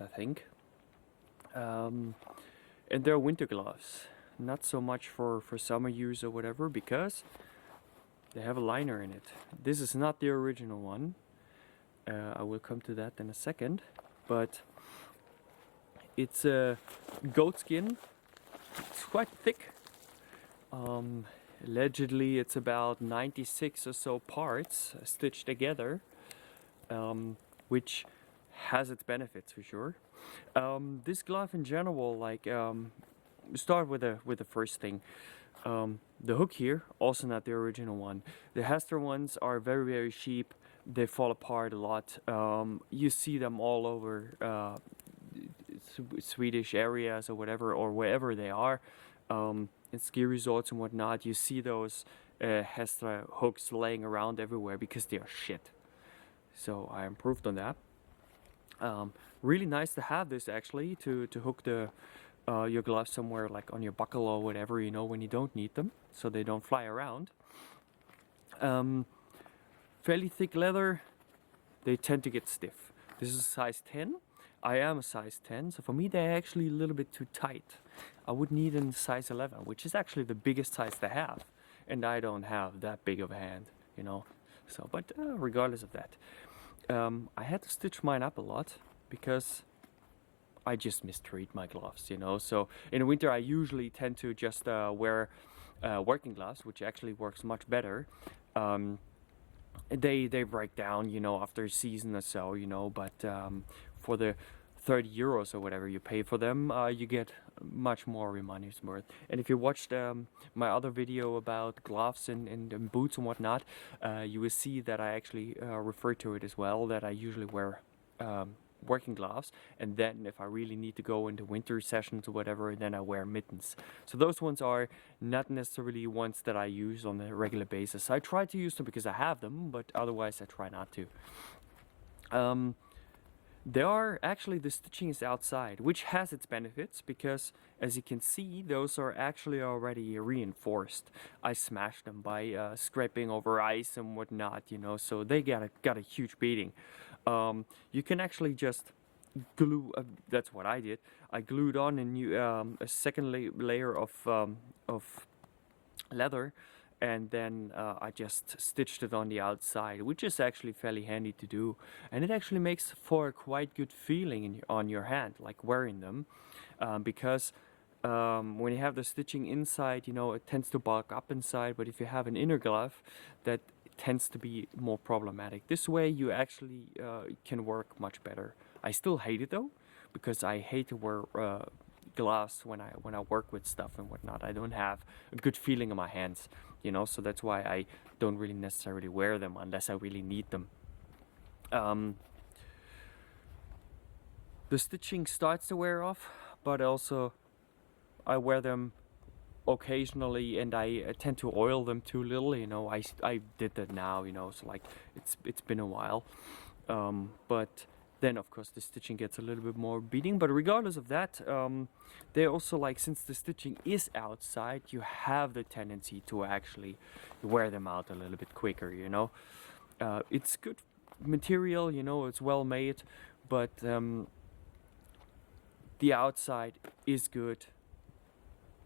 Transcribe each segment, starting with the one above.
I think. And they're winter gloves, not so much for summer use or whatever, because they have a liner in it. This is not the original one. I will come to that in a second, but it's a goat skin. It's quite thick. Allegedly it's about 96 or so parts stitched together, which has its benefits for sure. This glove in general, like, start with the first thing. The hook here, also not the original one. The HESTRA ones are very cheap. They fall apart a lot. You see them all over Swedish areas or whatever, or wherever they are, in ski resorts and whatnot. You see those HESTRA hooks laying around everywhere because they are shit. So I improved on that. Really nice to have this actually to hook the your gloves somewhere, like on your buckle or whatever, you know, when you don't need them, so they don't fly around. Fairly thick leather. They tend to get stiff. This is a size 10. I am a size 10, so for me they're actually a little bit too tight. I would need a size 11, which is actually the biggest size to have, and I don't have that big of a hand, you know. So, but regardless of that, I had to stitch mine up a lot because I just mistreat my gloves, you know. So in the winter I usually tend to just wear working gloves, which actually works much better. They break down, you know, after a season or so, you know, but for the 30 euros or whatever you pay for them, you get much more of your money's worth. And if you watched my other video about gloves and boots and whatnot, you will see that I actually refer to it as well, that I usually wear working gloves, and then if I really need to go into winter sessions or whatever, then I wear mittens. So those ones are not necessarily ones that I use on a regular basis. I try to use them because I have them, but otherwise I try not to. There are actually, the stitching is outside, which has its benefits because, as you can see, those are actually already reinforced. I smashed them by scraping over ice and whatnot, you know, so they got a huge beating. You can actually just glue, that's what I did. I glued on a second layer of leather, and then I just stitched it on the outside, which is actually fairly handy to do, and it actually makes for a quite good feeling on your hand, like wearing them, because when you have the stitching inside, you know, it tends to bulk up inside, but if you have an inner glove, that tends to be more problematic. This way you actually can work much better. I still hate it though, because I hate to wear gloves when I work with stuff and whatnot. I don't have a good feeling in my hands, you know, so that's why I don't really necessarily wear them unless I really need them. The stitching starts to wear off, but also I wear them occasionally, and I tend to oil them too little, you know. I did that now, you know, so like it's been a while, but then of course the stitching gets a little bit more beating. But regardless of that, they also, like, since the stitching is outside, you have the tendency to actually wear them out a little bit quicker, you know. It's good material, you know, it's well made, but the outside is good,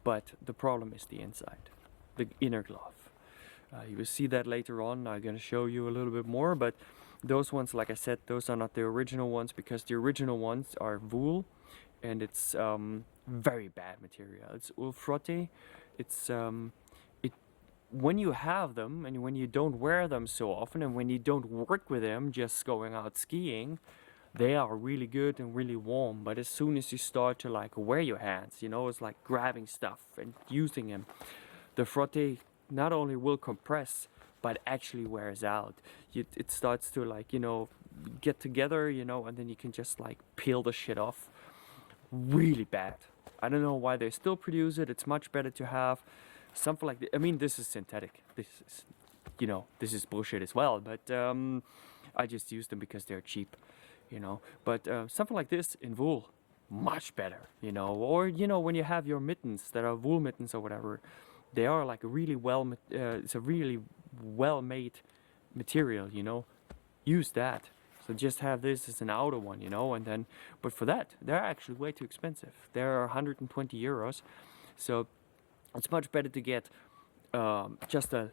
but the problem is the inside, the inner glove. You will see that later on. I'm going to show you a little bit more, but those ones, like I said, those are not the original ones, because the original ones are wool, and it's very bad material. It's wool frotté. It's when you have them and when you don't wear them so often, and when you don't work with them, just going out skiing, they are really good and really warm. But as soon as you start to, like, wear your hands, you know, it's like grabbing stuff and using them, the frotté not only will compress, but actually wears out. It starts to, like, you know, get together, you know, and then you can just, like, peel the shit off. Really bad. I don't know why they still produce it. It's much better to have something like this. I mean, this is synthetic. This is, you know, this is bullshit as well, but I just use them because they're cheap, you know. But something like this in wool, much better, you know. Or, you know, when you have your mittens that are wool mittens or whatever, they are like really well, it's a really well made material, you know. Use that. So just have this as an outer one, you know, and then, but for that, they're actually way too expensive. They're 120 euros. So it's much better to get just a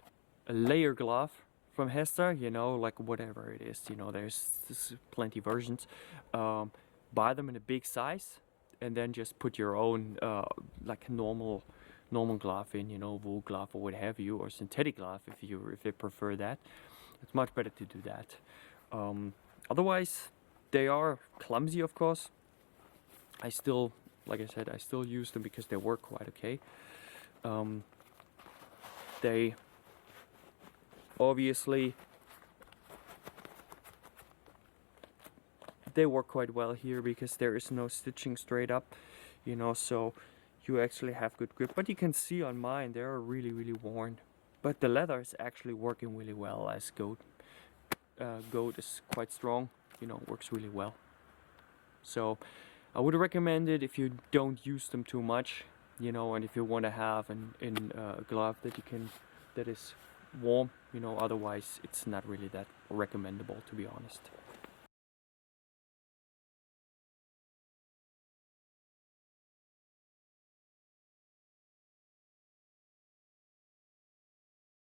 layer glove from HESTRA, you know, like whatever it is, you know, there's plenty versions. Buy them in a big size, and then just put your own like normal glove in, you know, wool glove or what have you, or synthetic glove if you prefer that. It's much better to do that. Otherwise, they are clumsy, of course. I still, like I said, I still use them because they work quite okay. They obviously they work quite well here because there is no stitching straight up, you know, so you actually have good grip. But you can see on mine, they are really worn. But the leather is actually working really well, as goat is quite strong, you know, works really well. So I would recommend it if you don't use them too much, you know, and if you want to have a glove that is warm, you know. Otherwise it's not really that recommendable, to be honest.